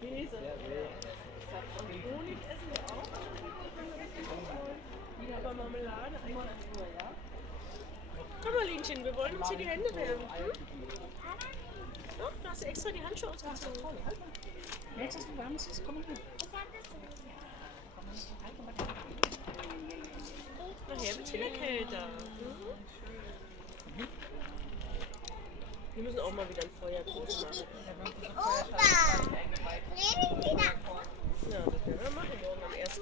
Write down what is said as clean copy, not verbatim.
Käse. Und Honig essen wir auch. Aber Marmelade eigentlich nur, ja? Komm mal, Linchen, wir wollen uns hier die Hände wärmen. Hm? Doch, da hast du extra die Handschuhe ausgezogen. Merkst du, dass du warm ist? Komm mal hin. Nachher wird es wieder kälter. Wir müssen auch mal wieder ein Feuer groß machen. Opa! Reden wieder. Ja, das werden wir machen morgen am 1.